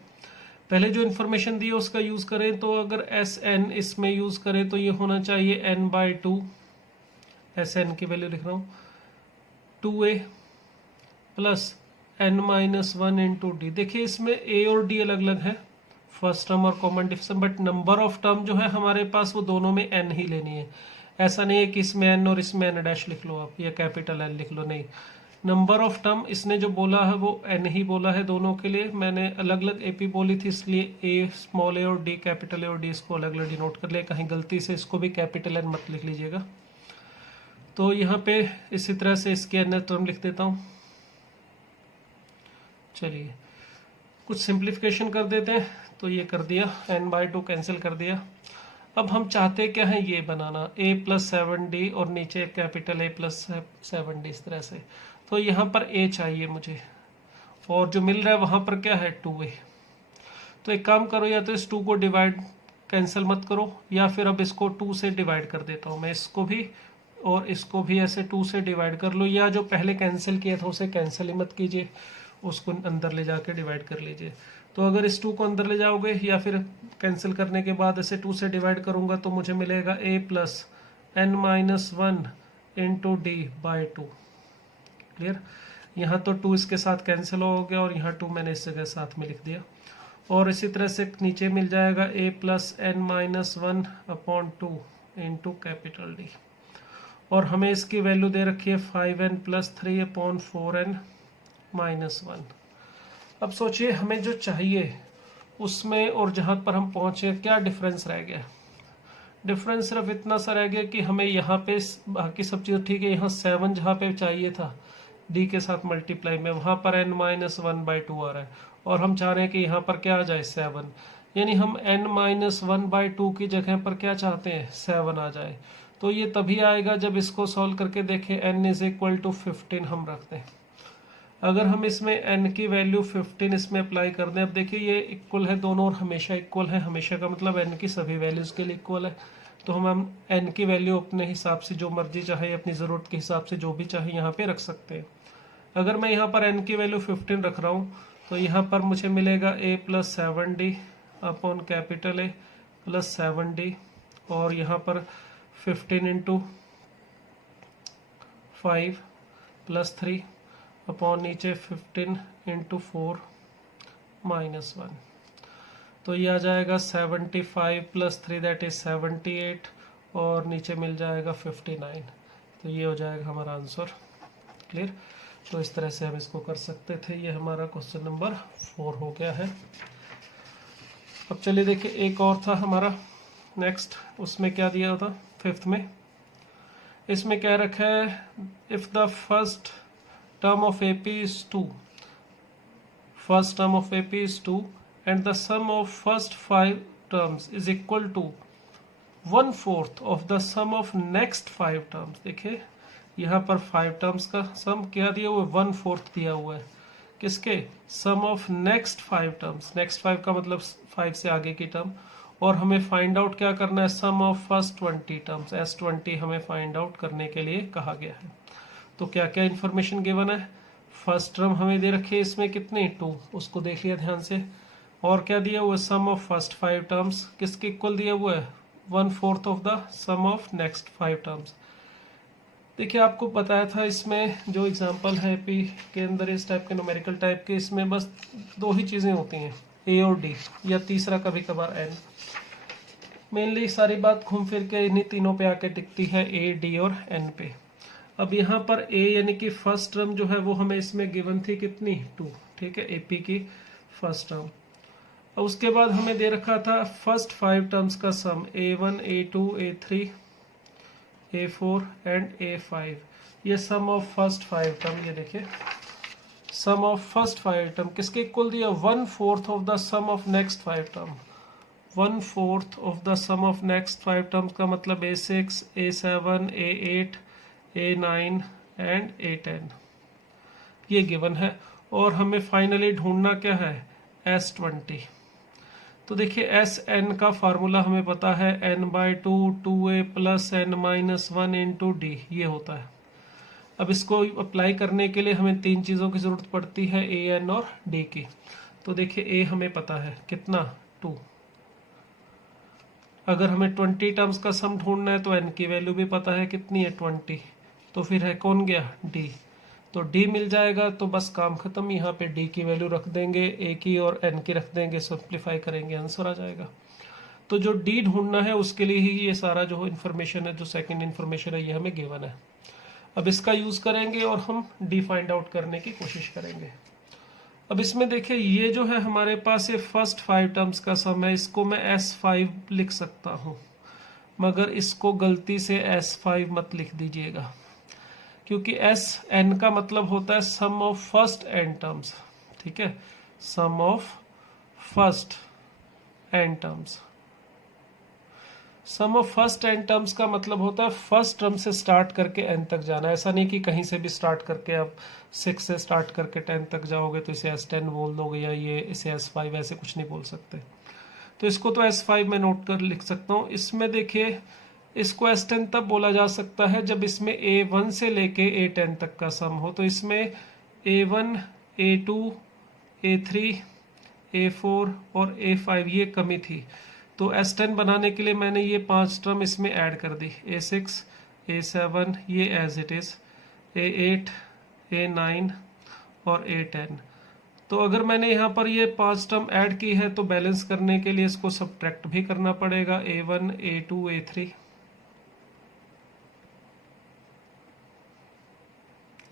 पहले जो इन्फॉर्मेशन दी है उसका यूज़ करें, तो अगर Sn इसमें यूज़ करें तो ये होना चाहिए n/2, Sn की वैल्यू लिख रहा हूँ 2a plus n-1 into D. देखिए इसमें a और d अलग अलग है, फर्स्ट टर्म और common difference, but number of term जो है हमारे पास वो दोनों में n ही लेनी है। ऐसा नहीं है कि इसमें n और इसमें n डैश लिख लो आप या कैपिटल N लिख लो, नहीं। नंबर ऑफ टर्म इसने जो बोला है वो n ही बोला है दोनों के लिए। मैंने अलग अलग AP बोली थी, इसलिए a स्मॉल a और d कैपिटल A और d इसको अलग अलग डिनोट कर लिया। कहीं गलती से इसको भी कैपिटल N मत लिख लीजिएगा। तो यहाँ पे इसी तरह से इसके n टर्म लिख देता हूँ। चलिए कुछ सिंप्लीफिकेशन कर देते हैं, तो ये कर दिया, n/2 कैंसिल कर दिया। अब हम चाहते क्या है, ये बनाना a प्लस 7D और नीचे कैपिटल A प्लस 7D इस तरह से। तो यहाँ पर a चाहिए मुझे, और जो मिल रहा है वहाँ पर क्या है 2a। तो एक काम करो, या तो इस 2 को डिवाइड कैंसिल मत करो, या फिर अब इसको 2 से डिवाइड कर देता हूँ मैं, इसको भी और इसको भी ऐसे 2 से डिवाइड कर लो, या जो पहले कैंसिल किया था उसे कैंसिल ही मत कीजिए, उसको अंदर ले जाके डिवाइड कर लीजिए। तो अगर इस 2 को अंदर ले जाओगे या फिर कैंसिल करने के बाद इसे 2 से डिवाइड करूंगा तो मुझे मिलेगा a plus n minus 1 into D by 2। Clear. यहाँ तो 2 इसके साथ कैंसिल हो गया और यहाँ 2 मैंने इस जगह साथ में लिख दिया। और इसी तरह से नीचे मिल जाएगा a plus n minus 1 upon 2 into capital D. और हमें इसकी वैल्यू दे रखी है 5n plus 3 upon 4n minus 1। अब सोचिए हमें जो चाहिए उसमें और जहाँ पर हम पहुँचे क्या डिफरेंस रह गया। डिफरेंस सिर्फ इतना सा रह गया कि हमें यहाँ पे बाकी सब चीज़ ठीक है, यहाँ 7 जहाँ पे चाहिए था d के साथ मल्टीप्लाई में, वहाँ पर n माइनस 1/2 आ रहा है और हम चाह रहे हैं कि यहाँ पर क्या आ जाए 7, यानी हम n माइनस 1/2 की जगह पर क्या चाहते हैं 7 आ जाए। तो ये तभी आएगा जब इसको सॉल्व करके देखें n इज इक्वल टू 15 हम रखते हैं। अगर हम इसमें n की वैल्यू 15 इसमें अप्लाई कर दें, अब देखिए ये इक्वल है दोनों और हमेशा इक्वल है, हमेशा का मतलब n की सभी वैल्यूज़ के लिए इक्वल है। तो हम n की वैल्यू अपने हिसाब से जो मर्जी चाहे अपनी ज़रूरत के हिसाब से जो भी चाहे यहाँ पे रख सकते हैं। अगर मैं यहाँ पर n की वैल्यू 15 रख रहा हूँ तो यहाँ पर मुझे मिलेगा a plus 7d upon capital A plus 7d और यहाँ पर 15 इंटू 5 प्लस 3 अपॉन नीचे 15 इंटू 4 माइनस 1। तो ये आ जाएगा 75 प्लस 3 दैट इज 78 और नीचे मिल जाएगा 59। तो ये हो जाएगा हमारा आंसर। क्लियर। तो इस तरह से हम इसको कर सकते थे। ये हमारा क्वेश्चन नंबर 4 हो गया है। अब चलिए देखिए एक और था हमारा नेक्स्ट, उसमें क्या दिया था 5th में। इसमें क्या रखा है, if the first term of AP is 2, first term of AP is 2 and the sum of first 5 terms is equal to 1/4 of the sum of next 5 terms। देखिए यहाँ पर 5 terms का सम क्या दिया हुआ है 1/4 दिया हुआ है किसके सम ऑफ नेक्स्ट 5 terms। नेक्स्ट 5 का मतलब 5 से आगे की टर्म। और हमें फाइंड आउट क्या करना है sum of first 20 terms, S20 हमें फाइंड आउट करने के लिए कहा गया है। तो क्या क्या इन्फॉर्मेशन गिवन है, फर्स्ट टर्म हमें दे रखी है इसमें कितनी 2, उसको देख लिया ध्यान से। और क्या दिया हुआ है सम ऑफ फर्स्ट 5 टर्म्स किसके इक्वल दिया हुआ है 1/4 of the sum of next 5 terms. देखिए आपको बताया था इसमें जो एग्जांपल है पी के अंदर इस टाइप के न्यूमेरिकल टाइप के, इसमें बस 2 ही चीज़ें होती हैं ए और डी या तीसरा कभी कभार एन। मेनली सारी बात घूम फिर के इन्हीं तीनों पे आके टिकती है ए डी और एन पे। अब यहाँ पर a यानी कि फर्स्ट टर्म जो है वो हमें इसमें गिवन थी कितनी 2, ठीक है AP की फर्स्ट टर्म। और उसके बाद हमें दे रखा था फर्स्ट 5 टर्म्स का सम A1 A2 A3 A4 and A5। ये सम ऑफ फर्स्ट 5 टर्म, ये देखिए सम ऑफ फर्स्ट 5 टर्म किसके इक्वल दिया 1/4 of the sum of next 5 term. 1/4 of the sum of next 5 terms का मतलब A6 A7 A8 A9 and A10 ये गिवन है। और हमें फाइनली ढूंढना क्या है S20। तो देखिए Sn का फार्मूला हमें पता है n/2 2a plus n minus 1 into D ये होता है। अब इसको अप्लाई करने के लिए हमें 3 चीज़ों की ज़रूरत पड़ती है a n और d की। तो देखिए a हमें पता है कितना 2, अगर हमें 20 टर्म्स का सम ढूंढना है तो n की वैल्यू भी पता है कितनी है 20। तो फिर है कौन गया d, तो d मिल जाएगा तो बस काम खत्म। यहाँ पे d की वैल्यू रख देंगे a की और n की रख देंगे, सिंप्लीफाई करेंगे आंसर आ जाएगा। तो जो d ढूंढना है उसके लिए ही ये सारा जो इन्फॉर्मेशन है, जो सेकंड इन्फॉर्मेशन है ये हमें गिवन है। अब इसका यूज करेंगे और हम d फाइंड आउट करने की कोशिश करेंगे। अब इसमें देखिए ये जो है हमारे पास ये फर्स्ट 5 टर्म्स का सम है, इसको मैं S5 लिख सकता हूँ, मगर इसको गलती से S5 मत लिख दीजिएगा क्योंकि Sn का मतलब होता है sum of first n terms. ठीक है, sum of first n terms. Sum of first n terms का मतलब होता है फर्स्ट टर्म से स्टार्ट करके n तक जाना। ऐसा नहीं कि कहीं से भी स्टार्ट करके आप 6 से स्टार्ट करके 10 तक जाओगे तो इसे S10 बोल दोगे या ये इसे S5, ऐसे कुछ नहीं बोल सकते। तो इसको तो S5 में नोट कर लिख सकता हूँ। इसमें देखिए इसको S10 तब बोला जा सकता है जब इसमें A1 से लेके A10 तक का सम हो। तो इसमें A1 A2 A3 A4 और A5 ये कमी थी, तो S10 बनाने के लिए मैंने ये 5 टर्म इसमें ऐड कर दी, A6 A7 ये as it is, A8 A9 और A10। तो अगर मैंने यहाँ पर ये 5 टर्म ऐड की है तो बैलेंस करने के लिए इसको सब्ट्रैक्ट भी करना पड़ेगा, A1 A2 A3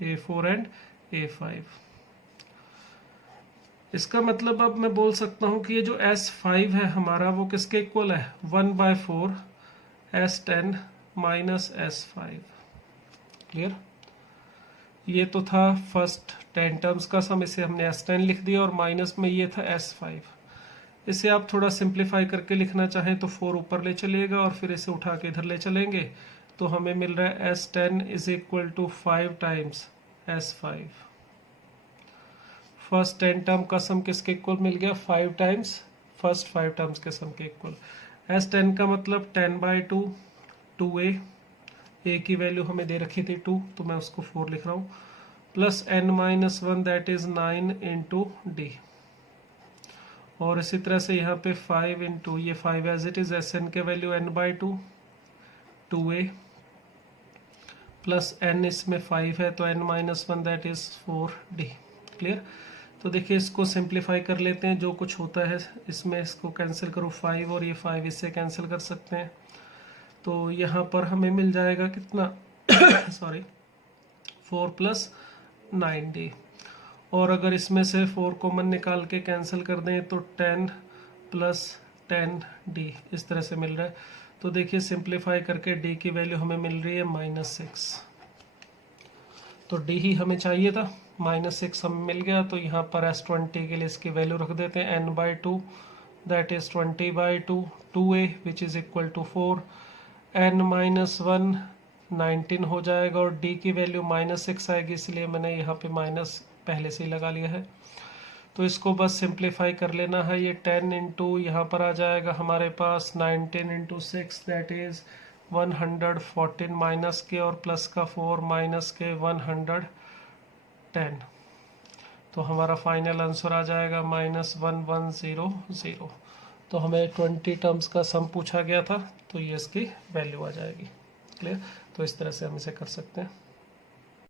A4 and A5। इसका मतलब अब मैं बोल सकता हूँ कि ये जो S5 है हमारा वो किसके इक्वल है, 1/4 S10 माइनस S5। क्लियर? ये तो था फर्स्ट 10 टर्म्स का सम, इसे हमने S10 लिख दिया और माइनस में ये था S5। इसे आप थोड़ा सिंप्लीफाई करके लिखना चाहें तो 4 ऊपर ले चलिएगा और फिर इसे उठा के इधर ले चलेंगे, तो हमें मिल रहा है S10 is equal to 5 times S5। First 10 term का सम किसके इक्वल मिल गया, 5 टाइम्स फर्स्ट 5 टर्म्स के सम के इक्वल। S10 का मतलब 10/2 2a, a की वैल्यू हमें दे रखी थी 2, तो मैं उसको 4 लिख रहा हूँ, plus n-1 that is 9 into D. और इसी तरह से यहाँ पे 5 इंटू ये 5 एज इट इज, Sn के value n/2 2a, plus n इसमें 5 है तो n-1 that is 4d। Clear? तो देखिए इसको सिंप्लीफाई कर लेते हैं, जो कुछ होता है इसमें इसको कैंसिल करो, 5 और ये 5 इससे कैंसिल कर सकते हैं, तो यहाँ पर हमें मिल जाएगा कितना सॉरी 4 + 9d। और अगर इसमें से 4 कॉमन निकाल के कैंसिल कर दें तो 10 + 10d इस तरह से मिल रहा है। तो देखिए सिंप्लीफाई करके d की वैल्यू हमें मिल रही है -6, तो d ही हमें चाहिए था, -6 हमें मिल गया। तो यहाँ पर S20 के लिए इसकी वैल्यू रख देते हैं n/2 that is 20/2 2a which is equal to 4, n-1 19 हो जाएगा और d की वैल्यू -6 आएगी, इसलिए मैंने यहाँ पे माइनस पहले से ही लगा लिया है। तो इसको बस सिंप्लीफाई कर लेना है, ये 10 इंटू यहाँ पर आ जाएगा हमारे पास 19 इंटू 6 दैट इज 114 माइनस के और प्लस का 4 माइनस के 110, तो हमारा फाइनल आंसर आ जाएगा -1100। तो हमें 20 टर्म्स का सम पूछा गया था, तो ये इसकी वैल्यू आ जाएगी। क्लियर? तो इस तरह से हम इसे कर सकते हैं।